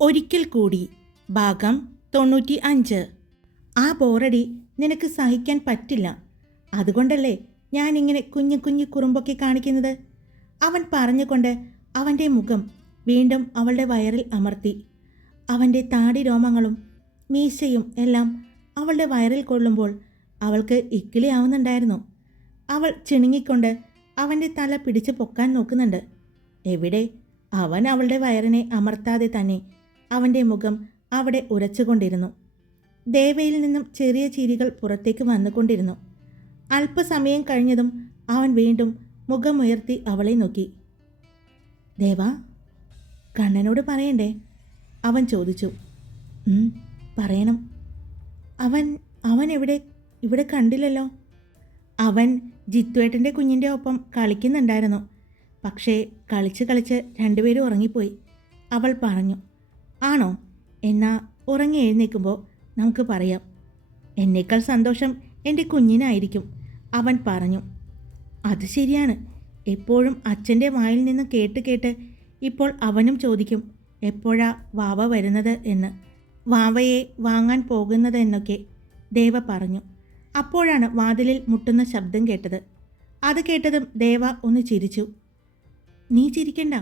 ഒരിക്കൽ കൂടി ഭാഗം തൊണ്ണൂറ്റി അഞ്ച് ആ ബോറടി നിനക്ക് സഹിക്കാൻ പറ്റില്ല. അതുകൊണ്ടല്ലേ ഞാനിങ്ങനെ കുഞ്ഞു കുഞ്ഞു കുറുമ്പൊക്കെ കാണിക്കുന്നത്? അവൻ പറഞ്ഞുകൊണ്ട് അവന്റെ മുഖം വീണ്ടും അവളുടെ വയറിൽ അമർത്തി. അവന്റെ താടി രോമങ്ങളും മീശയും എല്ലാം അവളുടെ വയറിൽ കൊള്ളുമ്പോൾ അവൾക്ക് ഇക്കിളിയാവുന്നുണ്ടായിരുന്നു. അവൾ ചിണുങ്ങിക്കൊണ്ട് അവന്റെ തല പിടിച്ചു പൊക്കാൻ നോക്കുന്നുണ്ട്. എവിടെ? അവൻ അവളുടെ വയറിനെ അമർത്താതെ തന്നെ അവന്റെ മുഖം അവിടെ ഉരച്ചുകൊണ്ടിരുന്നു. ദേവയിൽ നിന്നും ചെറിയ ചിരികൾ പുറത്തേക്ക് വന്നുകൊണ്ടിരുന്നു. അല്പസമയം കഴിഞ്ഞതും അവൻ വീണ്ടും മുഖമുയർത്തി അവളെ നോക്കി. ദേവ കണ്ണനോട് പറയണ്ടേ? അവൻ ചോദിച്ചു. "ഉം, പറയണം. അവൻ അവൻ എവിടെ ഇവിടെ കണ്ടില്ലല്ലോ? അവൻ ജിത്തുവേട്ടന്റെ കുഞ്ഞിന്റെ ഒപ്പം കളിക്കുന്നുണ്ടായിരുന്നു. പക്ഷേ കളിച്ച് കളിച്ച് രണ്ടുപേരും ഉറങ്ങിപ്പോയി. അവൾ പറഞ്ഞു ആണോ? എന്നാ ഉറങ്ങി എഴുന്നേൽക്കുമ്പോൾ നമുക്ക് പറയാം. എന്നേക്കാൾ സന്തോഷം എന്റെ കുഞ്ഞിനായിരിക്കും. അവൻ പറഞ്ഞു. അത് ശരിയാണ്. എപ്പോഴും അച്ഛന്റെ വായിൽ നിന്ന് കേട്ട് കേട്ട് ഇപ്പോൾ അവനും ചോദിക്കും എപ്പോഴാ വാവ വരുന്നത് എന്ന്? വാവയെ വാങ്ങാൻ പോകുന്നത് എന്നൊക്കെ. ദേവ പറഞ്ഞു. അപ്പോഴാണ് വാതിലിൽ മുട്ടുന്ന ശബ്ദം കേട്ടത്. അത് കേട്ടതും ദേവ ഒന്ന് ചിരിച്ചു. നീ ചിരിക്കണ്ട.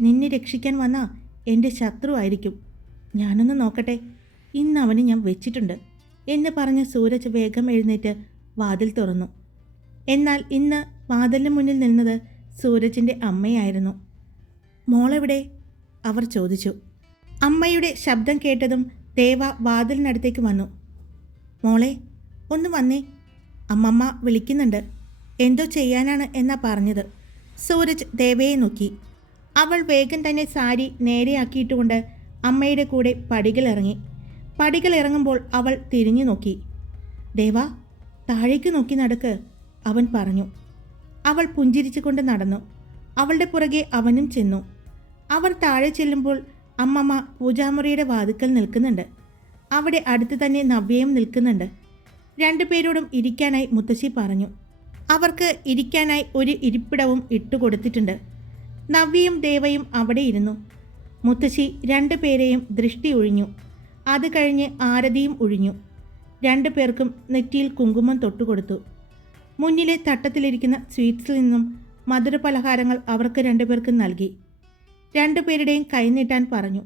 നിന്നെ രക്ഷിക്കാൻ വന്ന എന്റെ ശത്രു ആയിരിക്കും. ഞാനൊന്ന് നോക്കട്ടെ. ഇന്ന് അവന് ഞാൻ വെച്ചിട്ടുണ്ട്. എന്ന് പറഞ്ഞ് സൂരജ് വേഗം എഴുന്നേറ്റ് വാതിൽ തുറന്നു. എന്നാൽ ഇന്ന് വാതിലിന് മുന്നിൽ നിന്നത് സൂരജിന്റെ അമ്മയായിരുന്നു. മോളെവിടെ? അവർ ചോദിച്ചു. അമ്മയുടെ ശബ്ദം കേട്ടതും ദേവ വാതിലിനടുത്തേക്ക് വന്നു. മോളെ ഒന്ന് വന്നേ. അമ്മമ്മ വിളിക്കുന്നുണ്ട്. എന്തോ ചെയ്യാനാണ് എന്നാ പറഞ്ഞത്. സൂരജ് ദേവയെ നോക്കി. അവൾ വേഗം തന്നെ സാരി നേരെയാക്കിയിട്ടുകൊണ്ട് അമ്മയുടെ കൂടെ പടികളിറങ്ങി. പടികളിറങ്ങുമ്പോൾ അവൾ തിരിഞ്ഞു നോക്കി. ദേവ താഴേക്ക് നോക്കി നടക്ക് അവൻ പറഞ്ഞു. അവൾ പുഞ്ചിരിച്ചുകൊണ്ട് നടന്നു. അവളുടെ പുറകെ അവനും ചെന്നു. അവർ താഴെ ചെല്ലുമ്പോൾ അമ്മമ്മ പൂജാമുറിയുടെ വാതുക്കൽ നിൽക്കുന്നുണ്ട്. അവിടെ അടുത്ത് തന്നെ നവ്യയും നിൽക്കുന്നുണ്ട്. രണ്ടുപേരോടും ഇരിക്കാനായി മുത്തശ്ശി പറഞ്ഞു. അവർക്ക് ഇരിക്കാനായി ഒരു ഇരിപ്പിടവും ഇട്ടുകൊടുത്തിട്ടുണ്ട്. നവ്യയും ദേവയും അവിടെ ഇരുന്നു. മുത്തശ്ശി രണ്ടുപേരെയും ദൃഷ്ടി ഒഴിഞ്ഞു. അത് കഴിഞ്ഞ് ആരതിയും ഒഴിഞ്ഞു. രണ്ടു പേർക്കും നെറ്റിയിൽ കുങ്കുമം തൊട്ടുകൊടുത്തു. മുന്നിലെ തട്ടത്തിലിരിക്കുന്ന സ്വീറ്റ്സിൽ നിന്നും മധുരപലഹാരങ്ങൾ അവർക്ക് രണ്ടുപേർക്കും നൽകി. രണ്ടുപേരുടെയും കൈനീട്ടാൻ പറഞ്ഞു.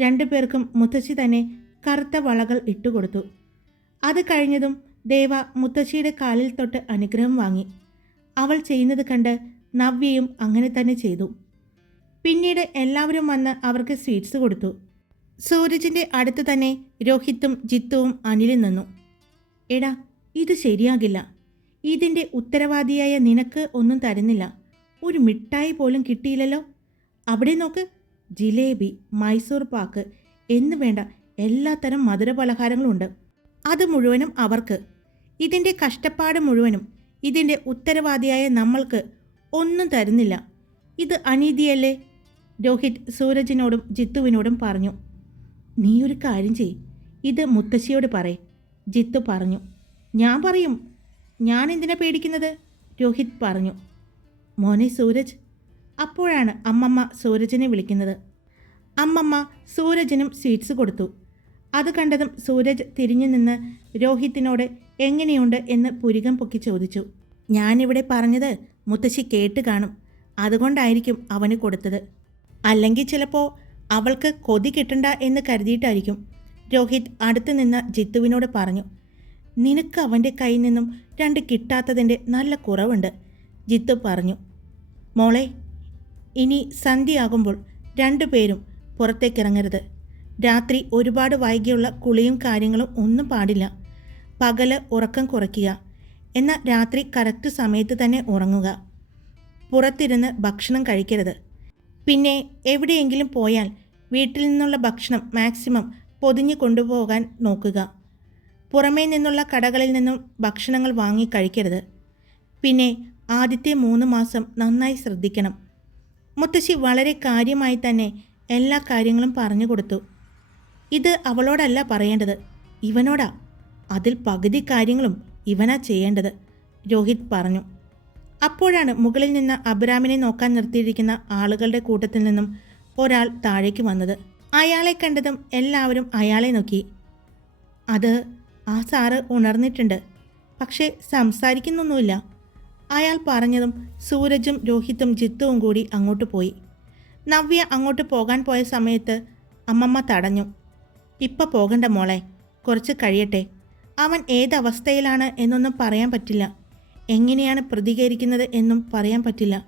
രണ്ടുപേർക്കും മുത്തശ്ശി തന്നെ കറുത്ത വളകൾ ഇട്ടുകൊടുത്തു. അത് കഴിഞ്ഞതും ദേവ മുത്തശ്ശിയുടെ കാലിൽ തൊട്ട് അനുഗ്രഹം വാങ്ങി. അവൾ ചെയ്യുന്നത് കണ്ട് നവ്യയും അങ്ങനെ തന്നെ ചെയ്തു. പിന്നീട് എല്ലാവരും വന്ന് അവർക്ക് സ്വീറ്റ്സ് കൊടുത്തു. സൂരജിന്റെ അടുത്ത് തന്നെ രോഹിത്തും ജിത്തുവും അനിലും നിന്നു. എടാ ഇത് ശരിയാകില്ല. ഇതിന്റെ ഉത്തരവാദിയായ നിനക്ക് ഒന്നും തരുന്നില്ല. ഒരു മിഠായി പോലും കിട്ടിയില്ലല്ലോ. അവിടെ നോക്ക്. ജിലേബി മൈസൂർ പാക്ക് എന്ന് വേണ്ട എല്ലാത്തരം മധുര പലഹാരങ്ങളുണ്ട് അത് മുഴുവനും അവർക്ക്. ഇതിന്റെ കഷ്ടപ്പാട് മുഴുവനും ഇതിന്റെ ഉത്തരവാദിയായ നമ്മൾക്ക് ഒന്നും തരുന്നില്ല. ഇത് അനീതിയല്ലേ? രോഹിത് സൂരജിനോടും ജിത്തുവിനോടും പറഞ്ഞു. നീ ഒരു കാര്യം ചെയ് ഇത് മുത്തശ്ശിയോട് പറ ജിത്തു പറഞ്ഞു. ഞാൻ പറയും. ഞാൻ എന്തിനാ പേടിക്കുന്നത്? രോഹിത് പറഞ്ഞു. മോനെ സൂരജ്. അപ്പോഴാണ് അമ്മമ്മ സൂരജിനെ വിളിക്കുന്നത്. അമ്മമ്മ സൂരജിനും സ്വീറ്റ്സ് കൊടുത്തു. അത് കണ്ടതും സൂരജ് തിരിഞ്ഞു നിന്ന് രോഹിത്തിനോട് എങ്ങനെയുണ്ട് എന്ന് പുരികം പൊക്കി ചോദിച്ചു. ഞാനിവിടെ പറഞ്ഞത് മുത്തശ്ശി കേട്ട് കാണും. അതുകൊണ്ടായിരിക്കും അവന് കൊടുത്തത്. അല്ലെങ്കിൽ ചിലപ്പോൾ അവൾക്ക് കൊതി കിട്ടണ്ട എന്ന് കരുതിയിട്ടായിരിക്കും. രോഹിത് അടുത്തു നിന്ന് ജിത്തുവിനോട് പറഞ്ഞു നിനക്ക് അവന്റെ കയ്യിൽ നിന്നും രണ്ട് കിട്ടാത്തതിന്റെ നല്ല കുറവുണ്ട്. ജിത്തു പറഞ്ഞു മോളെ ഇനി സന്ധ്യയാകുമ്പോൾ രണ്ടുപേരും പുറത്തേക്കിറങ്ങരുത് രാത്രി ഒരുപാട് വൈകിയുള്ള കുളിയും കാര്യങ്ങളും ഒന്നും പാടില്ല. പകൽ ഉറക്കം കുറയ്ക്കുക. എന്നാൽ രാത്രി കറക്റ്റ് സമയത്ത് തന്നെ ഉറങ്ങുക. പുറത്തിരുന്ന് ഭക്ഷണം കഴിക്കരുത്. പിന്നെ എവിടെയെങ്കിലും പോയാൽ വീട്ടിൽ നിന്നുള്ള ഭക്ഷണം മാക്സിമം പൊതിഞ്ഞു കൊണ്ടുപോകാൻ നോക്കുക. പുറമേ നിന്നുള്ള കടകളിൽ നിന്നും ഭക്ഷണങ്ങൾ വാങ്ങി കഴിക്കരുത്. പിന്നെ ആദ്യത്തെ മൂന്ന് മാസം നന്നായി ശ്രദ്ധിക്കണം. മുത്തശ്ശി വളരെ കാര്യമായി തന്നെ എല്ലാ കാര്യങ്ങളും പറഞ്ഞു കൊടുത്തു. ഇത് അവളോടല്ല പറയേണ്ടത്. ഇവനോടാ. അതിൽ പകുതി കാര്യങ്ങളും ഇവനാ ചെയ്യേണ്ടത്? രോഹിത് പറഞ്ഞു. അപ്പോഴാണ് മുകളിൽ നിന്ന് അബ്രാമിനെ നോക്കാൻ നിർത്തിയിരിക്കുന്ന ആളുകളുടെ കൂട്ടത്തിൽ നിന്നും ഒരാൾ താഴേക്ക് വന്നത്. അയാളെ കണ്ടതും എല്ലാവരും അയാളെ നോക്കി. അത് ആ സാറ് ഉണർന്നിട്ടുണ്ട്. പക്ഷേ സംസാരിക്കുന്നൊന്നുമില്ല. അയാൾ പറഞ്ഞതും സൂരജും രോഹിത്തും ജിത്തുവും കൂടി അങ്ങോട്ട് പോയി. നവ്യ അങ്ങോട്ട് പോകാൻ പോയ സമയത്ത് അമ്മമ്മ തടഞ്ഞു. ഇപ്പം പോകണ്ട മോളെ കുറച്ച് കഴിയട്ടെ. അവൻ ഏതവസ്ഥയിലാണ് എന്നൊന്നും പറയാൻ പറ്റില്ല. എങ്ങനെയാണ് പ്രതികരിക്കുന്നത് എന്നും പറയാൻ പറ്റില്ല.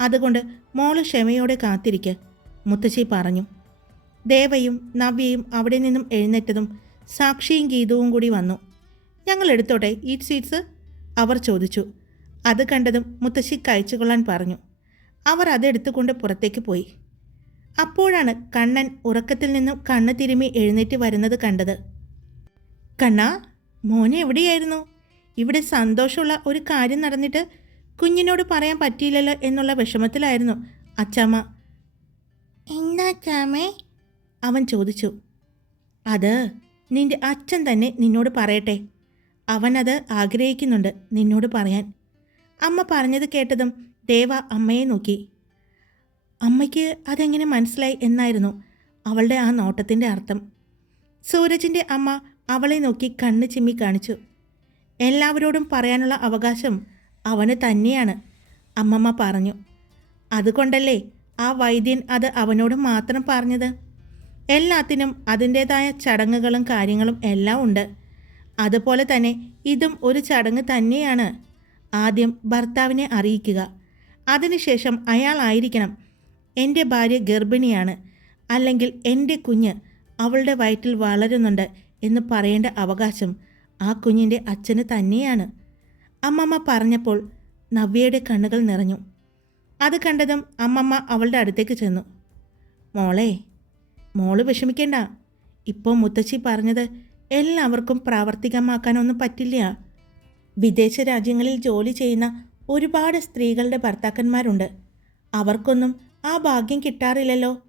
അതുകൊണ്ട് മോൾ ക്ഷമയോടെ കാത്തിരിക്കുക മുത്തശ്ശി പറഞ്ഞു. ദേവയും നവ്യയും അവിടെ നിന്നും എഴുന്നേറ്റതും സാക്ഷിയും ഗീതവും കൂടി വന്നു. ഞങ്ങൾ എടുത്തോട്ടെ ഈ സ്വീറ്റ്സ് അവർ ചോദിച്ചു. അത് കണ്ടതും മുത്തശ്ശി കഴിച്ചുകൊള്ളാൻ പറഞ്ഞു. അവർ അതെടുത്തുകൊണ്ട് പുറത്തേക്ക് പോയി. അപ്പോഴാണ് കണ്ണൻ ഉറക്കത്തിൽ നിന്നും കണ്ണ് തിരുമി എഴുന്നേറ്റ് വരുന്നത് കണ്ടത്. കണ്ണാ മോനെ എവിടെയായിരുന്നു? ഇവിടെ സന്തോഷമുള്ള ഒരു കാര്യം നടന്നിട്ട് കുഞ്ഞിനോട് പറയാൻ പറ്റിയില്ലല്ലോ എന്നുള്ള വിഷമത്തിലായിരുന്നു അച്ചാമ്മ. ചാമേ അവൻ ചോദിച്ചു. അത് നിന്റെ അച്ഛൻ തന്നെ നിന്നോട് പറയട്ടെ. അവനത് ആഗ്രഹിക്കുന്നുണ്ട് നിന്നോട് പറയാൻ. അമ്മ പറഞ്ഞത് കേട്ടതും ദേവ അമ്മയെ നോക്കി. അമ്മയ്ക്ക് അതെങ്ങനെ മനസ്സിലായി എന്നായിരുന്നു അവളുടെ ആ നോട്ടത്തിന്റെ അർത്ഥം. സൂരജിന്റെ അമ്മ അവളെ നോക്കി കണ്ണ് ചിമ്മി കാണിച്ചു. എല്ലാവരോടും പറയാനുള്ള അവകാശം അവന് തന്നെയാണ് അമ്മമ്മ പറഞ്ഞു. അതുകൊണ്ടല്ലേ ആ വൈദ്യൻ അത് അവനോട് മാത്രം പറഞ്ഞത്? എല്ലാത്തിനും അതിന്റേതായ ചടങ്ങുകളും കാര്യങ്ങളും എല്ലാം ഉണ്ട്. അതുപോലെ തന്നെ ഇതും ഒരു ചടങ്ങ് തന്നെയാണ് ആദ്യം ഭർത്താവിനെ അറിയിക്കുക. അതിനുശേഷം അയാളായിരിക്കണം എന്റെ ഭാര്യ ഗർഭിണിയാണ് അല്ലെങ്കിൽ എന്റെ കുഞ്ഞ് അവളുടെ വയറ്റിൽ വളരുന്നുണ്ട് എന്ന് പറയേണ്ട അവകാശം ആ കുഞ്ഞിന്റെ അച്ഛന് തന്നെയാണ്. അമ്മമ്മ പറഞ്ഞപ്പോൾ നവ്യയുടെ കണ്ണുകൾ നിറഞ്ഞു. അത് കണ്ടതും അമ്മമ്മ അവളുടെ അടുത്തേക്ക് ചെന്നു. മോളെ മോൾ വിഷമിക്കേണ്ട. ഇപ്പോൾ മുത്തശ്ശി പറഞ്ഞത് എല്ലാവർക്കും പ്രാവർത്തികമാക്കാനൊന്നും പറ്റില്ല. വിദേശ രാജ്യങ്ങളിൽ ജോലി ചെയ്യുന്ന ഒരുപാട് സ്ത്രീകളുടെ ഭർത്താക്കന്മാരുണ്ട്. അവർക്കൊന്നും ആ ഭാഗ്യം കിട്ടാറില്ലല്ലോ.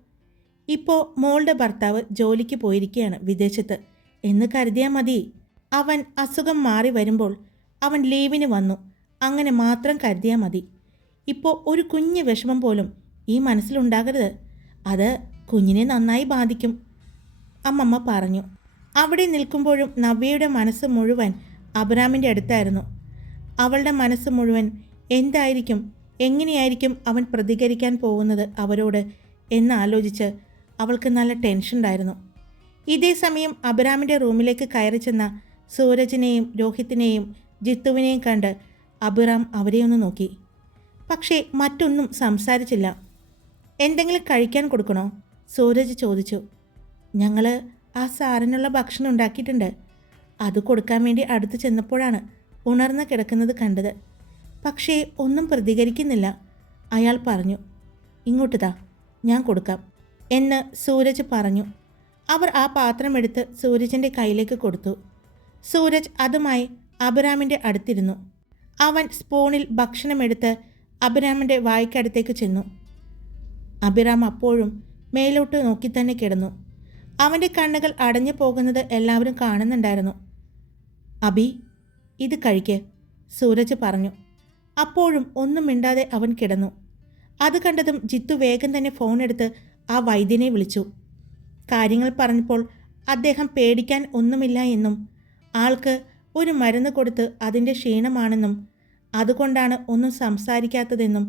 ഇപ്പോൾ മോളുടെ ഭർത്താവ് ജോലിക്ക് പോയിരിക്കുകയാണ് വിദേശത്ത്. എന്ന് കരുതിയാൽ മതി. അവൻ അസുഖം മാറി വരുമ്പോൾ അവൻ ലീവിന് വന്നു. അങ്ങനെ മാത്രം കരുതിയാൽ മതി. ഇപ്പോൾ ഒരു കുഞ്ഞ് വിഷമം പോലും ഈ മനസ്സിലുണ്ടാകരുത് അത് കുഞ്ഞിനെ നന്നായി ബാധിക്കും. അമ്മമ്മ പറഞ്ഞു. അവിടെ നിൽക്കുമ്പോഴും നവ്യയുടെ മനസ്സ് മുഴുവൻ അബ്രാമിന്റെ അടുത്തായിരുന്നു. അവളുടെ മനസ്സ് മുഴുവൻ എന്തായിരിക്കും എങ്ങനെയായിരിക്കും അവൻ പ്രതികരിക്കാൻ പോകുന്നത് അവരോട് എന്നാലോചിച്ച് അവൾക്ക് നല്ല ടെൻഷൻ ഉണ്ടായിരുന്നു ഇതേ സമയം അബ്രാമിന്റെ റൂമിലേക്ക് കയറി ചെന്ന സൂരജിനെയും രോഹിത്തിനെയും ജിത്തുവിനെയും കണ്ട് അബുറാം അവരെ ഒന്ന് നോക്കി. പക്ഷേ മറ്റൊന്നും സംസാരിച്ചില്ല. എന്തെങ്കിലും കഴിക്കാൻ കൊടുക്കണോ? സൂരജ് ചോദിച്ചു. ഞങ്ങൾ ആ സാറിനുള്ള ഭക്ഷണം ഉണ്ടാക്കിയിട്ടുണ്ട്. അത് കൊടുക്കാൻ വേണ്ടി അടുത്ത് ചെന്നപ്പോഴാണ് ഉണർന്ന് കിടക്കുന്നത് കണ്ടത്. പക്ഷേ ഒന്നും പ്രതികരിക്കുന്നില്ല. അയാൾ പറഞ്ഞു ഇങ്ങോട്ട് താ ഞാൻ കൊടുക്കാം എന്ന് സൂരജ് പറഞ്ഞു. അവർ ആ പാത്രമെടുത്ത് സൂരജിന്റെ കയ്യിലേക്ക് കൊടുത്തു. സൂരജ് അതുമായി അബുരാമിന്റെ അടുത്തിരുന്നു. അവൻ സ്പൂണിൽ ഭക്ഷണമെടുത്ത് അബുരാമിന്റെ വായ്ക്കടുത്തേക്ക് ചെന്നു. അബിറാം അപ്പോഴും മേലോട്ട് നോക്കി തന്നെ കിടന്നു. അവന്റെ കണ്ണുകൾ അടഞ്ഞു പോകുന്നത് എല്ലാവരും കാണുന്നുണ്ടായിരുന്നു. അബി ഇത് കഴിക്ക് സൂരജ് പറഞ്ഞു. അപ്പോഴും ഒന്നും മിണ്ടാതെ അവൻ കിടന്നു. അത് കണ്ടതും ജിത്തു വേഗം തന്നെ ഫോൺ എടുത്ത് ആ വൈദ്യനെ വിളിച്ചു. കാര്യങ്ങൾ പറഞ്ഞപ്പോൾ അദ്ദേഹം പേടിക്കാൻ ഒന്നുമില്ല എന്നും ആൾക്ക് ഒരു മരുന്ന് കൊടുത്ത് അതിന്റെ ക്ഷീണമാണെന്നും അതുകൊണ്ടാണ് ഒന്നും സംസാരിക്കാത്തതെന്നും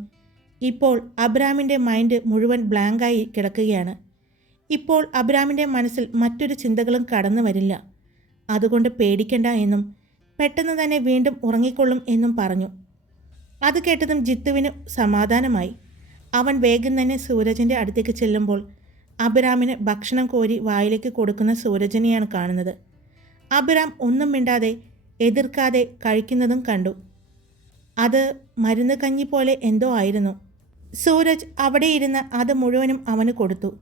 ഇപ്പോൾ അബ്രാമിന്റെ മൈൻഡ് മുഴുവൻ ബ്ലാങ്കായി കിടക്കുകയാണ്. ഇപ്പോൾ അബ്രാമിന്റെ മനസ്സിൽ മറ്റൊരു ചിന്തകളും കടന്നു വരില്ല. അതുകൊണ്ട് പേടിക്കണ്ട എന്നും പെട്ടെന്ന് തന്നെ വീണ്ടും ഉറങ്ങിക്കൊള്ളും എന്നും പറഞ്ഞു. അത് കേട്ടതും ജിത്തുവിന് സമാധാനമായി. അവൻ വേഗം തന്നെ സൂരജിന്റെ അടുത്തേക്ക് ചെല്ലുമ്പോൾ അബിറാമിന് ഭക്ഷണം കോരി വായിലേക്ക് കൊടുക്കുന്ന സൂരജിനെയാണ് കാണുന്നത്. അബിറാം ഒന്നും മിണ്ടാതെ എതിർക്കാതെ കഴിക്കുന്നതും കണ്ടു. അത് മരുന്ന് കഞ്ഞി പോലെ എന്തോ ആയിരുന്നു. സൂരജ് അവിടെ ഇരുന്ന് അത് മുഴുവനും അവന് കൊടുത്തു.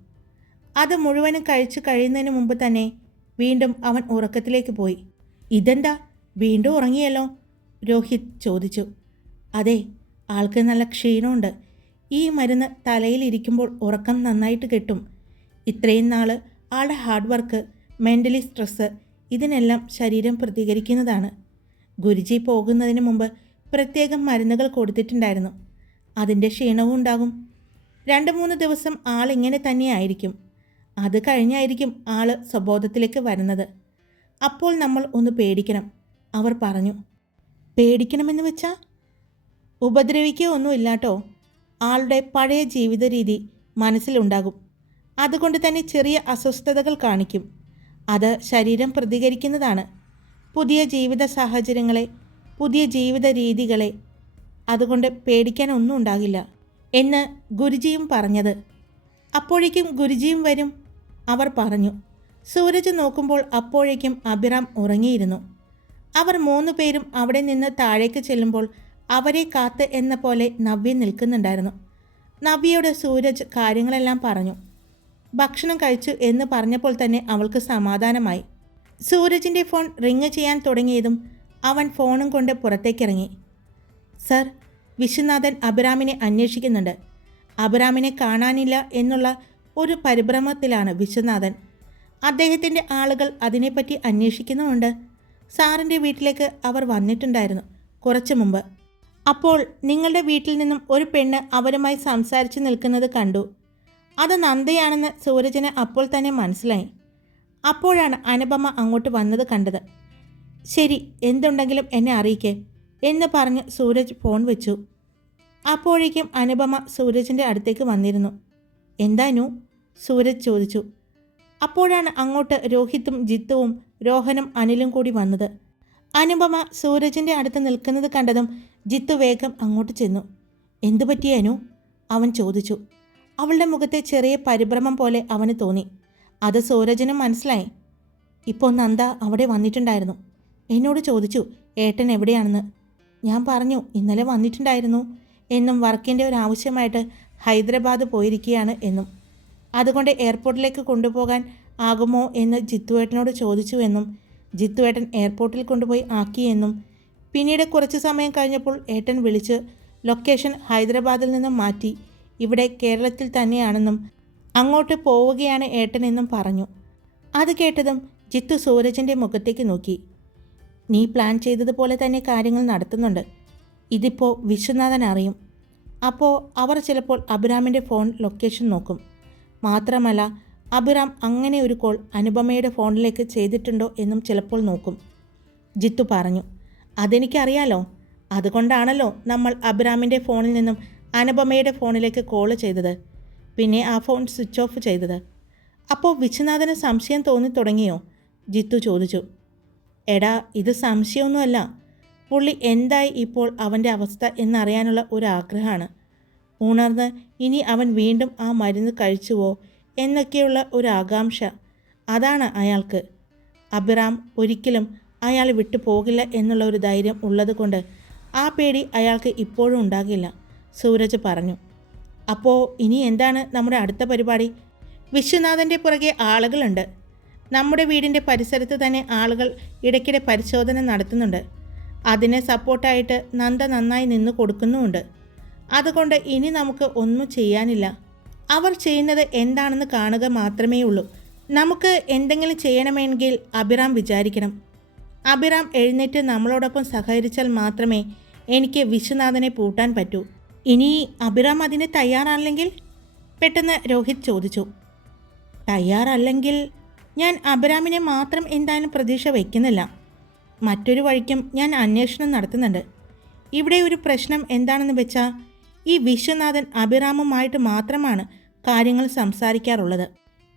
അത് മുഴുവനും കഴിച്ചു കഴിയുന്നതിന് മുമ്പ് തന്നെ വീണ്ടും അവൻ ഉറക്കത്തിലേക്ക് പോയി. ഇതെന്താ? വീണ്ടും ഉറങ്ങിയല്ലോ? രോഹിത് ചോദിച്ചു. അതെ ആൾക്ക് നല്ല ക്ഷീണമുണ്ട്. ഈ മരുന്ന് തലയിലിരിക്കുമ്പോൾ ഉറക്കം നന്നായിട്ട് കിട്ടും. ഇത്രയും നാൾ ആളുടെ ഹാർഡ് വർക്ക് മെന്റലി സ്ട്രെസ്സ് ഇതിനെല്ലാം ശരീരം പ്രതികരിക്കുന്നതാണ്. ഗുരുജി പോകുന്നതിന് മുമ്പ് പ്രത്യേകം മരുന്നുകൾ കൊടുത്തിട്ടുണ്ടായിരുന്നു. അതിന്റെ ക്ഷീണവും ഉണ്ടാകും. രണ്ട് മൂന്ന് ദിവസം ആളിങ്ങനെ തന്നെയായിരിക്കും അത് കഴിഞ്ഞായിരിക്കും ആൾ സ്വബോധത്തിലേക്ക് വരുന്നത്. അപ്പോൾ നമ്മൾ ഒന്ന് പേടിക്കണം. അവർ പറഞ്ഞു പേടിക്കണമെന്ന് വെച്ചാൽ ഉപദ്രവിക്കുക ഒന്നുമില്ലാട്ടോ. ആളുടെ പഴയ ജീവിത രീതി മനസ്സിലുണ്ടാകും. അതുകൊണ്ട് തന്നെ ചെറിയ അസ്വസ്ഥതകൾ കാണിക്കും. അത് ശരീരം പ്രതികരിക്കുന്നതാണ്. പുതിയ ജീവിത സാഹചര്യങ്ങളെ പുതിയ ജീവിത രീതികളെ അതുകൊണ്ട് പേടിക്കാൻ ഒന്നും ഉണ്ടാകില്ല എന്ന് ഗുരുജിയും പറഞ്ഞത്. അപ്പോഴേക്കും ഗുരുജിയും വരും. അവർ പറഞ്ഞു സൂരജ് നോക്കുമ്പോൾ അപ്പോഴേക്കും അഭിറാം ഉറങ്ങിയിരുന്നു. അവർ മൂന്നു പേരും അവിടെ നിന്ന് താഴേക്ക് ചെല്ലുമ്പോൾ അവരെ കാത്ത് എന്ന പോലെ നവ്യ നിൽക്കുന്നുണ്ടായിരുന്നു. നവ്യയോട് സൂരജ് കാര്യങ്ങളെല്ലാം പറഞ്ഞു. ഭക്ഷണം കഴിച്ചു എന്ന് പറഞ്ഞപ്പോൾ തന്നെ അവൾക്ക് സമാധാനമായി. സൂരജിന്റെ ഫോൺ റിങ് ചെയ്യാൻ തുടങ്ങിയതും അവൻ ഫോണും കൊണ്ട് പുറത്തേക്കിറങ്ങി. സർ വിശ്വനാഥൻ അഭിരാമിനെ അന്വേഷിക്കുന്നുണ്ട്. അഭിരാമിനെ കാണാനില്ല എന്നുള്ള ഒരു പരിഭ്രമത്തിലാണ് വിശ്വനാഥൻ. അദ്ദേഹത്തിന്റെ ആളുകൾ അതിനെപ്പറ്റി അന്വേഷിക്കുന്നുമുണ്ട്. സാറിന്റെ വീട്ടിലേക്ക് അവർ വന്നിട്ടുണ്ടായിരുന്നു കുറച്ചു മുമ്പ്. അപ്പോൾ നിങ്ങളുടെ വീട്ടിൽ നിന്നും ഒരു പെണ്ണ് അവരുമായി സംസാരിച്ച് നിൽക്കുന്നത് കണ്ടു. അത് നന്ദയാണെന്ന് സൂരജിന് അപ്പോൾ തന്നെ മനസ്സിലായി. അപ്പോഴാണ് അനുപമ അങ്ങോട്ട് വന്നത് കണ്ടത്. ശരി എന്തുണ്ടെങ്കിലും എന്നെ അറിയിക്കേ എന്ന് പറഞ്ഞ് സൂരജ് ഫോൺ വെച്ചു. അപ്പോഴേക്കും അനുപമ സൂരജിന്റെ അടുത്തേക്ക് വന്നിരുന്നു. എന്താനു സൂരജ് ചോദിച്ചു. അപ്പോഴാണ് അങ്ങോട്ട് രോഹിത്തും ജിത്തുവും രോഹനും അനിലും കൂടി വന്നത്. അനുപമ സൂരജിന്റെ അടുത്ത് നിൽക്കുന്നത് കണ്ടതും ജിത്തു വേഗം അങ്ങോട്ട് ചെന്നു. എന്തു പറ്റിയേനു അവൻ ചോദിച്ചു. അവളുടെ മുഖത്തെ ചെറിയ പരിഭ്രമം പോലെ അവന് തോന്നി. അത് സൂരജിനും മനസ്സിലായി. ഇപ്പോൾ നന്ദ അവിടെ വന്നിട്ടുണ്ടായിരുന്നു. എന്നോട് ചോദിച്ചു ഏട്ടൻ എവിടെയാണെന്ന്? ഞാൻ പറഞ്ഞു ഇന്നലെ വന്നിട്ടുണ്ടായിരുന്നു. എന്നും വർക്കിന്റെ ഒരു ആവശ്യമായിട്ട് ഹൈദരാബാദ് പോയിരിക്കുകയാണ് എന്നും. അതുകൊണ്ട് എയർപോർട്ടിലേക്ക് കൊണ്ടുപോകാൻ ആകുമോ എന്ന് ജിത്തുവേട്ടനോട് ചോദിച്ചു എന്നും ജിത്തുവേട്ടൻ എയർപോർട്ടിൽ കൊണ്ടുപോയി ആക്കിയെന്നും പിന്നീട് കുറച്ച് സമയം കഴിഞ്ഞപ്പോൾ ഏട്ടൻ വിളിച്ച് ലൊക്കേഷൻ ഹൈദരാബാദിൽ നിന്നും മാറ്റി. ഇവിടെ കേരളത്തിൽ തന്നെയാണെന്നും അങ്ങോട്ട് പോവുകയാണ് ഏട്ടനെന്നും പറഞ്ഞു. അത് കേട്ടതും ജിത്തു സൂരജിന്റെ മുഖത്തേക്ക് നോക്കി. നീ പ്ലാൻ ചെയ്തതുപോലെ തന്നെ കാര്യങ്ങൾ നടത്തുന്നുണ്ട്. ഇതിപ്പോൾ വിശ്വനാഥൻ അറിയും. അപ്പോൾ അവർ ചിലപ്പോൾ അഭിരാമിന്റെ ഫോൺ ലൊക്കേഷൻ നോക്കും. മാത്രമല്ല അഭിറാം അങ്ങനെ ഒരു കോൾ അനുപമയുടെ ഫോണിലേക്ക് ചെയ്തിട്ടുണ്ടോ എന്നും ചിലപ്പോൾ നോക്കും. ജിത്തു പറഞ്ഞു അതെനിക്കറിയാലോ. അതുകൊണ്ടാണല്ലോ നമ്മൾ അഭിരാമിന്റെ ഫോണിൽ നിന്നും അനുപമയുടെ ഫോണിലേക്ക് കോൾ ചെയ്തത്. പിന്നെ ആ ഫോൺ സ്വിച്ച് ഓഫ് ചെയ്തത്. അപ്പോൾ വിശ്വനാഥന് സംശയം തോന്നി തുടങ്ങിയോ? ജിത്തു ചോദിച്ചു. എടാ ഇത് സംശയമൊന്നുമല്ല. പുള്ളി എന്തായി ഇപ്പോൾ അവന്റെ അവസ്ഥ എന്നറിയാനുള്ള ഒരു ആഗ്രഹമാണ്. ഉണർന്ന് ഇനി അവൻ വീണ്ടും ആ മരുന്ന് കഴിച്ചുവോ? എന്നൊക്കെയുള്ള ഒരു ആകാംക്ഷ. അതാണ് അയാൾക്ക്. അബിറാം ഒരിക്കലും അയാൾ വിട്ടു പോകില്ല എന്നുള്ള ഒരു ധൈര്യം ഉള്ളതുകൊണ്ട് ആ പേടി അയാൾക്ക് ഇപ്പോഴും ഉണ്ടാകില്ല. സൂരജ് പറഞ്ഞു. അപ്പോൾ ഇനി എന്താണ് നമ്മുടെ അടുത്ത പരിപാടി? വിശ്വനാഥന്റെ പുറകെ ആളുകളുണ്ട്. നമ്മുടെ വീടിന്റെ പരിസരത്ത് തന്നെ ആളുകൾ ഇടയ്ക്കിടെ പരിശോധന നടത്തുന്നുണ്ട്. അതിനെ സപ്പോർട്ടായിട്ട് നന്ദ നന്നായി നിന്ന് കൊടുക്കുന്നുമുണ്ട്. അതുകൊണ്ട് ഇനി നമുക്ക് ഒന്നും ചെയ്യാനില്ല. അവർ ചെയ്യുന്നത് എന്താണെന്ന് കാണുക മാത്രമേ ഉള്ളൂ. നമുക്ക് എന്തെങ്കിലും ചെയ്യണമെങ്കിൽ അഭിറാം വിചാരിക്കണം. അഭിറാം എഴുന്നേറ്റ് നമ്മളോടൊപ്പം സഹകരിച്ചാൽ മാത്രമേ എനിക്ക് വിശ്വനാഥനെ പൂട്ടാൻ പറ്റൂ. ഇനി അഭിറാം അതിന് തയ്യാറല്ലെങ്കിൽ? പെട്ടെന്ന് രോഹിത് ചോദിച്ചു. തയ്യാറല്ലെങ്കിൽ ഞാൻ അഭിരാമിനെ മാത്രം എന്തായാലും പ്രതീക്ഷ വയ്ക്കുന്നില്ല. മറ്റൊരു വഴിക്കും ഞാൻ അന്വേഷണം നടത്തുന്നുണ്ട്. ഇവിടെ ഒരു പ്രശ്നം എന്താണെന്ന് വെച്ചാൽ ഈ വിശ്വനാഥൻ അഭിറാമുമായിട്ട് മാത്രമാണ് കാര്യങ്ങൾ സംസാരിക്കാറുള്ളത്.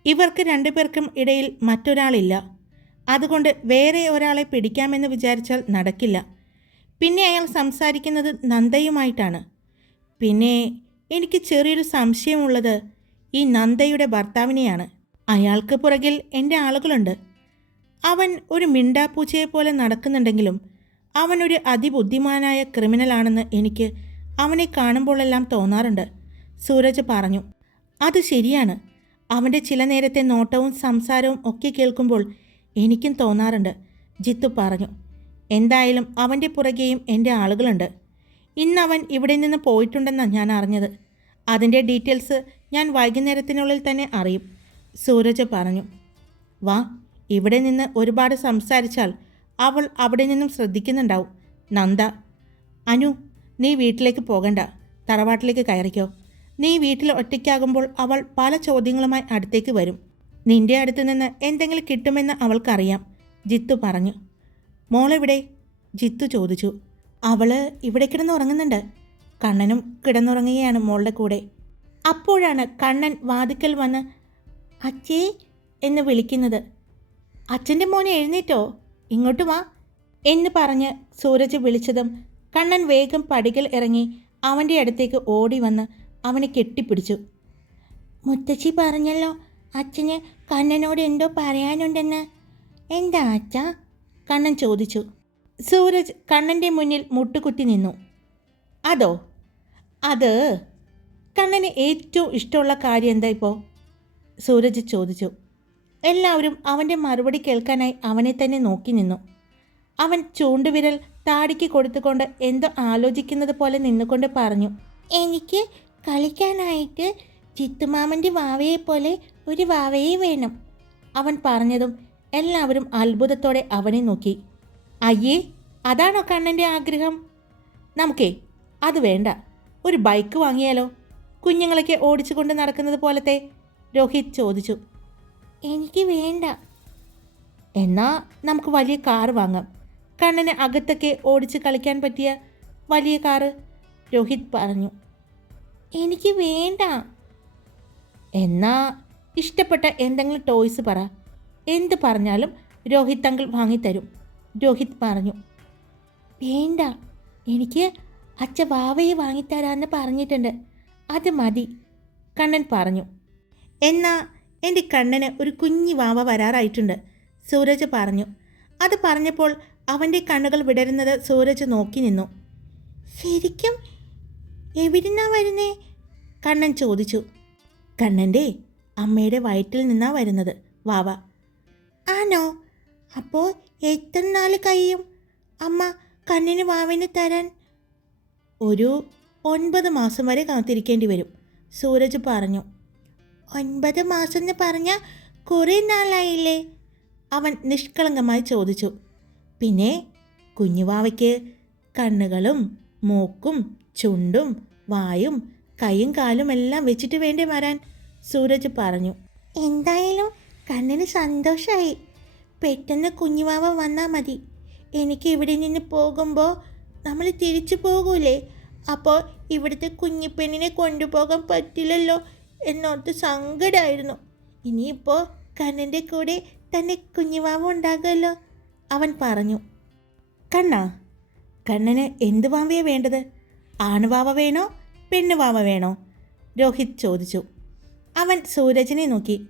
ഇവർക്ക് രണ്ടുപേർക്കും ഇടയിൽ മറ്റൊരാളില്ല. അതുകൊണ്ട് വേറെ ഒരാളെ പിടിക്കാമെന്ന് വിചാരിച്ചാൽ നടക്കില്ല. പിന്നെ അയാൾ സംസാരിക്കുന്നത് നന്ദയുമായിട്ടാണ്. പിന്നെ എനിക്ക് ചെറിയൊരു സംശയമുള്ളത് ഈ നന്ദയുടെ ഭർത്താവിനെയാണ്. അയാൾക്ക് പുറകിൽ എന്റെ ആളുകളുണ്ട്. അവൻ ഒരു മിണ്ടാപ്പൂച്ചയെ പോലെ നടക്കുന്നുണ്ടെങ്കിലും അവനൊരു അതിബുദ്ധിമാനായ ക്രിമിനലാണെന്ന് എനിക്ക് അവനെ കാണുമ്പോഴെല്ലാം തോന്നാറുണ്ട്. സൂരജ് പറഞ്ഞു അത് ശരിയാണ്. അവന്റെ ചില നേരത്തെ നോട്ടവും സംസാരവും ഒക്കെ കേൾക്കുമ്പോൾ എനിക്കും തോന്നാറുണ്ട് ജിത്തു പറഞ്ഞു. എന്തായാലും അവന്റെ പുറകെയും എന്റെ ആളുകളുണ്ട്. ഇന്നവൻ ഇവിടെ നിന്ന് പോയിട്ടുണ്ടെന്നാണ് ഞാൻ അറിഞ്ഞത്. അതിന്റെ ഡീറ്റെയിൽസ് ഞാൻ വൈകുന്നേരത്തിനുള്ളിൽ തന്നെ അറിയും സൂരജ് പറഞ്ഞു. വാ ഇവിടെ നിന്ന് ഒരുപാട് സംസാരിച്ചാൽ അവൾ അവിടെ നിന്നും ശ്രദ്ധിക്കുന്നുണ്ടാവും. നന്ദ അനു നീ വീട്ടിലേക്ക് പോകണ്ട തറവാട്ടിലേക്ക് കയറിക്കോ. നീ വീട്ടിൽ ഒറ്റയ്ക്കാകുമ്പോൾ അവൾ പല ചോദ്യങ്ങളുമായി അടുത്തേക്ക് വരും. നിന്റെ അടുത്ത് നിന്ന് എന്തെങ്കിലും കിട്ടുമെന്ന് അവൾക്കറിയാം ജിത്തു പറഞ്ഞു. മോളെവിടെ? ജിത്തു ചോദിച്ചു. അവൾ ഇവിടെ കിടന്നുറങ്ങുന്നുണ്ട്. കണ്ണനും കിടന്നുറങ്ങുകയാണ് മോളുടെ കൂടെ. അപ്പോഴാണ് കണ്ണൻ വാതിക്കൽ വന്ന് അച്ഛേ എന്ന് വിളിക്കുന്നത്. അച്ഛന്റെ മോനെ എഴുന്നേറ്റോ? ഇങ്ങോട്ട് വാ എന്ന് പറഞ്ഞ് സൂരജ് വിളിച്ചതും കണ്ണൻ വേഗം പടികൾ ഇറങ്ങി അവന്റെ അടുത്തേക്ക് ഓടി വന്ന് അവനെ കെട്ടിപ്പിടിച്ചു. മുത്തശ്ശി പറഞ്ഞല്ലോ അച്ഛന് കണ്ണനോട് എന്തോ പറയാനുണ്ടെന്ന്. എന്താ അച്ഛ? കണ്ണൻ ചോദിച്ചു. സൂരജ് കണ്ണന്റെ മുന്നിൽ മുട്ടുകുത്തി നിന്നു. അതോ? അത് കണ്ണന് ഏറ്റവും ഇഷ്ടമുള്ള കാര്യം എന്താ ഇപ്പോൾ സൂരജ് ചോദിച്ചു. എല്ലാവരും അവന്റെ മറുപടി കേൾക്കാനായി അവനെ തന്നെ നോക്കി നിന്നു. അവൻ ചൂണ്ടുവിരൽ താടിക്ക് കൊടുത്തുകൊണ്ട് എന്തോ ആലോചിക്കുന്നത് പോലെ നിന്നുകൊണ്ട് പറഞ്ഞു. എനിക്ക് കളിക്കാനായിട്ട് ചിത്തുമാമന്റെ വാവയെ പോലെ ഒരു വാവയെ വേണം. അവൻ പറഞ്ഞതും എല്ലാവരും അത്ഭുതത്തോടെ അവനെ നോക്കി. അയ്യേ അതാണോ കണ്ണന്റെ ആഗ്രഹം? നമുക്കേ അത് വേണ്ട. ഒരു ബൈക്ക് വാങ്ങിയാലോ? കുഞ്ഞുങ്ങളൊക്കെ ഓടിച്ചു കൊണ്ട് നടക്കുന്നത് പോലത്തെ? രോഹിത് ചോദിച്ചു. എനിക്ക് വേണ്ട. എന്നാ നമുക്ക് വലിയ കാർ വാങ്ങാം. കണ്ണന് അകത്തൊക്കെ ഓടിച്ച് കളിക്കാൻ പറ്റിയ വലിയ കാറ് രോഹിത് പറഞ്ഞു. എനിക്ക് വേണ്ട. എന്നാ ഇഷ്ടപ്പെട്ട എന്തെങ്കിലും ടോയ്സ് പറ. എന്ത് പറഞ്ഞാലും രോഹിത് അങ്കിൾ വാങ്ങിത്തരും. രോഹിത് പറഞ്ഞു വേണ്ട എനിക്ക് അച്ഛ വാവയെ വാങ്ങിത്തരാമെന്ന് പറഞ്ഞിട്ടുണ്ട് അത് മതി കണ്ണൻ പറഞ്ഞു. എന്നാ എന്റെ കണ്ണന് ഒരു കുഞ്ഞി വാവ വരാറായിട്ടുണ്ട് സൂരജ് പറഞ്ഞു. അത് പറഞ്ഞപ്പോൾ അവന്റെ കണ്ണുകൾ വിടരുന്നത് സൂരജ് നോക്കി നിന്നു. ശരിക്കും എവിടുന്നാ വരുന്നേ? കണ്ണൻ ചോദിച്ചു. കണ്ണന്റെ അമ്മയുടെ വയറ്റിൽ നിന്നാ വരുന്നത് വാവ. ആണോ? അപ്പോൾ എത്ര നാൾ കഴിയും? അമ്മ കണ്ണിന് വാവിന് തരാൻ ഒരു ഒൻപത് മാസം വരെ കാത്തിരിക്കേണ്ടി വരും സൂരജ് പറഞ്ഞു. ഒൻപത് മാസം എന്ന് പറഞ്ഞാൽ കുറേ നാളായില്ലേ? അവൻ നിഷ്കളങ്കമായി ചോദിച്ചു. പിന്നെ കുഞ്ഞുവാവയ്ക്ക് കണ്ണുകളും മൂക്കും ചുണ്ടും വായും കൈയും കാലും എല്ലാം വെച്ചിട്ട് വേണ്ടി വരാൻ സൂരജ് പറഞ്ഞു. എന്തായാലും കണ്ണിന് സന്തോഷമായി പെട്ടെന്ന് കുഞ്ഞുവാവ വന്നാൽ മതി. എനിക്ക് ഇവിടെ നിന്ന് പോകുമ്പോൾ നമ്മൾ തിരിച്ചു പോകൂലേ? അപ്പോൾ ഇവിടുത്തെ കുഞ്ഞിപ്പെണ്ണിനെ കൊണ്ടുപോകാൻ പറ്റില്ലല്ലോ എന്നോർത്ത് സങ്കടമായിരുന്നു ഇനിയിപ്പോൾ കണ്ണന്റെ കൂടെ തന്നെ കുഞ്ഞുവാവ ഉണ്ടാകുമല്ലോ അവൻ പറഞ്ഞു. കണ്ണാ കണ്ണന് എന്ത് വാവയാണ് വേണ്ടത്? ആണുവാവ വേണോ പെണ്ണുവാവ വേണോ? രോഹിത് ചോദിച്ചു. അവൻ സൂരജിനെ നോക്കി.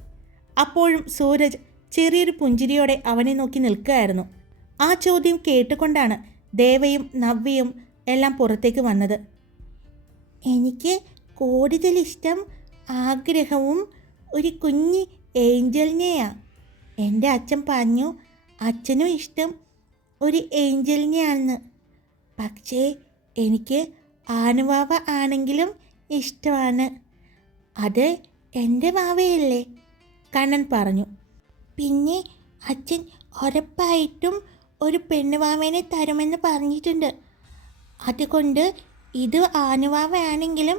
അപ്പോഴും സൂരജ് ചെറിയൊരു പുഞ്ചിരിയോടെ അവനെ നോക്കി നിൽക്കുകയായിരുന്നു. ആ ചോദ്യം കേട്ടുകൊണ്ടാണ് ദേവയും നവ്യയും എല്ലാം പുറത്തേക്ക് വന്നത്. എനിക്ക് കൂടുതൽ ഇഷ്ടം ആഗ്രഹവും ഒരു കുഞ്ഞ് ഏഞ്ചലിനെയാ. എന്റെ അച്ഛൻ പറഞ്ഞു അച്ഛനും ഇഷ്ടം ഒരു ഏഞ്ചലിനെയാണെന്ന്. പക്ഷേ എനിക്ക് ആനുവാവ ആണെങ്കിലും ഇഷ്ടമാണ്. അത് എന്റെ വാവയല്ലേ? കണ്ണൻ പറഞ്ഞു. പിന്നെ അച്ഛൻ ഉറപ്പായിട്ടും ഒരു പെണ്ണുവാമേനെ തരുമെന്ന് പറഞ്ഞിട്ടുണ്ട്. അതുകൊണ്ട് ഇത് ആനുവാവയാണെങ്കിലും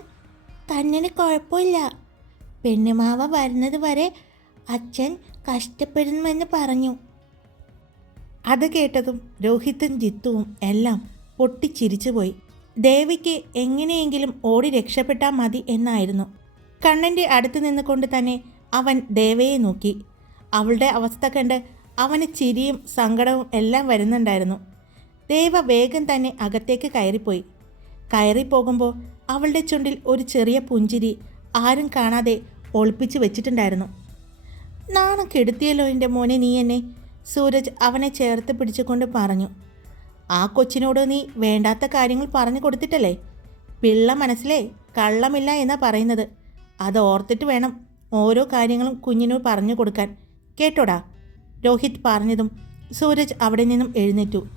കണ്ണിന് കുഴപ്പമില്ല. പെണ്ണുമാവ വരുന്നത് വരെ അച്ഛൻ കഷ്ടപ്പെടുമെന്ന് പറഞ്ഞു. അത് കേട്ടതും രോഹിത്തും ജിത്തുവും എല്ലാം പൊട്ടിച്ചിരിച്ചുപോയി ദേവിക്ക് എങ്ങനെയെങ്കിലും ഓടി രക്ഷപ്പെട്ടാൽ മതി എന്നായിരുന്നു. കണ്ണന്റെ അടുത്ത് നിന്നുകൊണ്ട് തന്നെ അവൻ ദേവയെ നോക്കി. അവളുടെ അവസ്ഥ കണ്ട് അവന് ചിരിയും സങ്കടവും എല്ലാം വരുന്നുണ്ടായിരുന്നു. ദേവ വേഗം തന്നെ അകത്തേക്ക് കയറിപ്പോയി. കയറിപ്പോകുമ്പോൾ അവളുടെ ചുണ്ടിൽ ഒരു ചെറിയ പുഞ്ചിരി ആരും കാണാതെ ഒളിപ്പിച്ച് വെച്ചിട്ടുണ്ടായിരുന്നു. നാണം കെടുത്തിയല്ലോ എന്റെ മോനെ നീ എന്നെ സൂരജ് അവനെ ചേർത്ത് പിടിച്ചുകൊണ്ട് പറഞ്ഞു. ആ കൊച്ചിനോട് നീ വേണ്ടാത്ത കാര്യങ്ങൾ പറഞ്ഞു കൊടുത്തിട്ടല്ലേ? പിള്ള മനസ്സിലേ കള്ളമില്ല എന്നാ പറയുന്നത്. അത് ഓർത്തിട്ട് വേണം ഓരോ കാര്യങ്ങളും കുഞ്ഞിനോട് പറഞ്ഞു കൊടുക്കാൻ. കേട്ടോടാ. രോഹിത് പറഞ്ഞതും സൂരജ് അവിടെ നിന്നും എഴുന്നേറ്റു.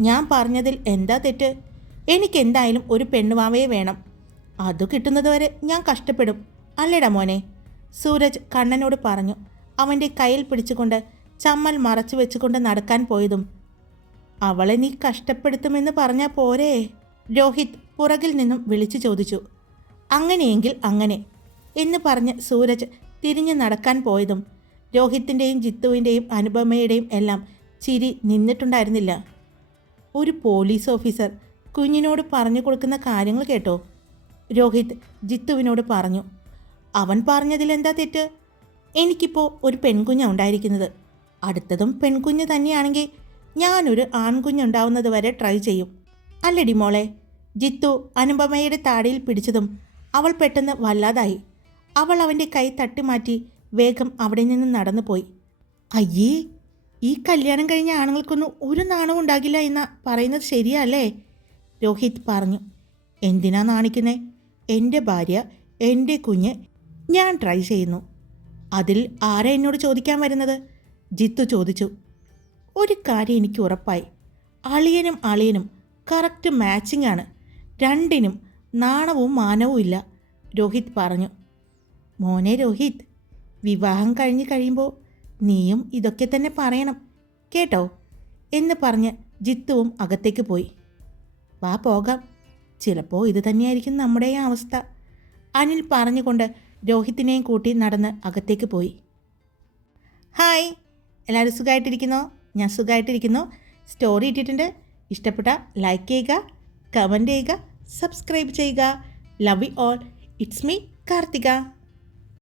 ഞാൻ പറഞ്ഞതിൽ എന്താ തെറ്റ്? എനിക്കെന്തായാലും ഒരു പെണ്ണുവാവയെ വേണം. അത് കിട്ടുന്നതുവരെ ഞാൻ കഷ്ടപ്പെടും. അല്ലേടാ മോനെ. സൂരജ് കണ്ണനോട് പറഞ്ഞു. അവന്റെ കയ്യിൽ പിടിച്ചുകൊണ്ട് ചമ്മൽ മറച്ചു വെച്ചുകൊണ്ട് നടക്കാൻ പോയതും. അവളെ നീ കഷ്ടപ്പെടുത്തുമെന്ന് പറഞ്ഞാൽ പോരേ? രോഹിത് പുറകിൽ നിന്നും വിളിച്ചു ചോദിച്ചു. അങ്ങനെയെങ്കിൽ അങ്ങനെ എന്ന് പറഞ്ഞ് സൂരജ് തിരിഞ്ഞു നടക്കാൻ പോയതും രോഹിത്തിന്റെയും ജിത്തുവിന്റെയും അനുപമയുടെയും എല്ലാം ചിരി നിന്നിട്ടുണ്ടായിരുന്നില്ല. ഒരു പോലീസ് ഓഫീസർ കുഞ്ഞിനോട് പറഞ്ഞു കൊടുക്കുന്ന കാര്യങ്ങൾ കേട്ടോ? രോഹിത് ജിത്തുവിനോട് പറഞ്ഞു അവൻ പറഞ്ഞതിൽ എന്താ തെറ്റ്? എനിക്കിപ്പോൾ ഒരു പെൺകുഞ്ഞ ഉണ്ടായിരിക്കുന്നത്. അടുത്തതും പെൺകുഞ്ഞ് തന്നെയാണെങ്കിൽ ഞാനൊരു ആൺകുഞ്ഞുണ്ടാവുന്നത് വരെ ട്രൈ ചെയ്യും. അല്ലടി മോളെ ജിത്തു അനുപമയുടെ താടിയിൽ പിടിച്ചതും അവൾ പെട്ടെന്ന് വല്ലാതായി. അവൾ അവന്റെ കൈ തട്ടിമാറ്റി വേഗം അവിടെ നിന്ന് നടന്നു പോയി അയ്യേ ഈ കല്യാണം കഴിഞ്ഞ ആണുങ്ങൾക്കൊന്നും ഒരു നാണവും ഉണ്ടാകില്ല എന്ന പറയുന്നത് ശരിയല്ലേ? രോഹിത് പറഞ്ഞു. എന്തിനാ നാണിക്കുന്നേ? എന്റെ ഭാര്യ എന്റെ കുഞ്ഞ് ഞാൻ ട്രൈ ചെയ്യുന്നു. അതിൽ ആരാ എന്നോട് ചോദിക്കാൻ വരുന്നത്? ജിത്തു ചോദിച്ചു. ഒരു കാര്യം എനിക്ക് ഉറപ്പായി. അളിയനും അളിയനും കറക്റ്റ് മാച്ചിങ് ആണ്. രണ്ടിനും നാണവും മാനവും ഇല്ല രോഹിത് പറഞ്ഞു. മോനെ രോഹിത് വിവാഹം കഴിഞ്ഞ് കഴിയുമ്പോൾ നീയും ഇതൊക്കെ തന്നെ പറയണം കേട്ടോ? എന്ന് പറഞ്ഞ് ജിത്തുവും അകത്തേക്ക് പോയി. വാ പോകാം. ചിലപ്പോൾ ഇത് തന്നെയായിരിക്കും നമ്മുടെ അവസ്ഥ. അനിൽ പറഞ്ഞുകൊണ്ട് രോഹിത്തിനെയും കൂട്ടി നടന്ന് അകത്തേക്ക് പോയി. ഹായ്. എല്ലാവരും സുഖമായിട്ടിരിക്കുന്നോ ഞാൻ സുഖമായിട്ടിരിക്കുന്നു സ്റ്റോറി ഇട്ടിട്ടുണ്ട്. ഇഷ്ടപ്പെട്ട ലൈക്ക് ചെയ്യുക കമന്റ് ചെയ്യുക സബ്സ്ക്രൈബ് ചെയ്യുക. Love you all. It's me Karthika.